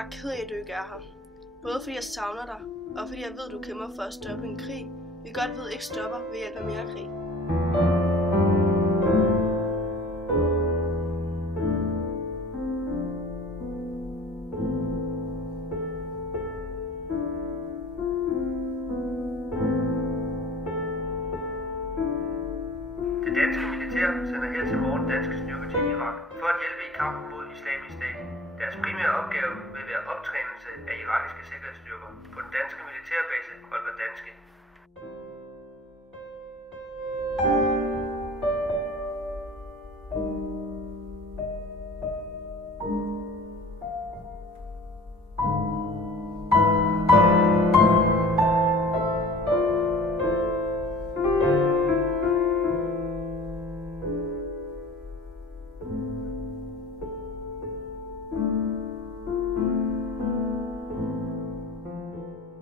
Jeg er ked af, at du ikke er her. Både fordi jeg savner dig, og fordi jeg ved, at du kæmper for at stoppe en krig, vi godt ved ikke stopper ved hjælp af mere krig. Det danske militær sender her til morgen danske styrker til Irak for at hjælpe i kampen mod Islamisk Stat. Deres primære opgave vil være optrænelse af irakiske sikkerhedsstyrker på den danske militærbase Holger Danske.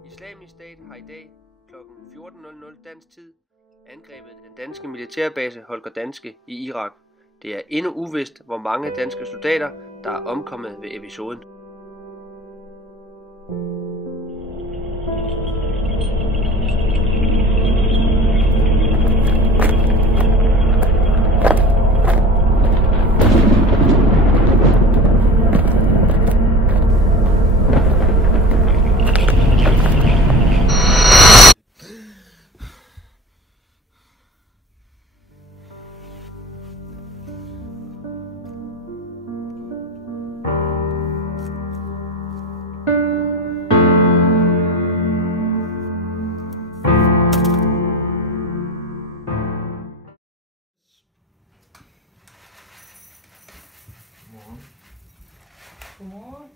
Islamisk Stat har i dag kl. 14.00 dansk tid angrebet den danske militærbase Holger Danske i Irak. Det er endnu uvist, hvor mange danske soldater, der er omkommet ved episoden. Godmorgen.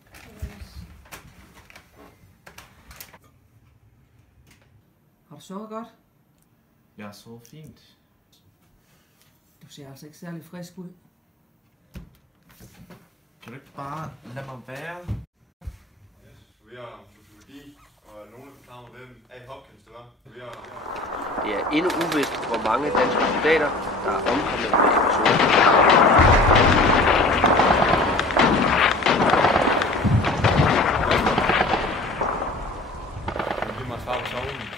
Har du sovet godt? Jeg har sovet fint. Du ser altså ikke særlig frisk ud. Kan du ikke bare lade mig være? Jeg studerer sociologi, og nogle af programmer dem er i Hopkins, det var. Det er endnu uvist, hvor mange danske soldater, der er omkommet ved episoden. Vi må svare på soven.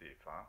Det er far.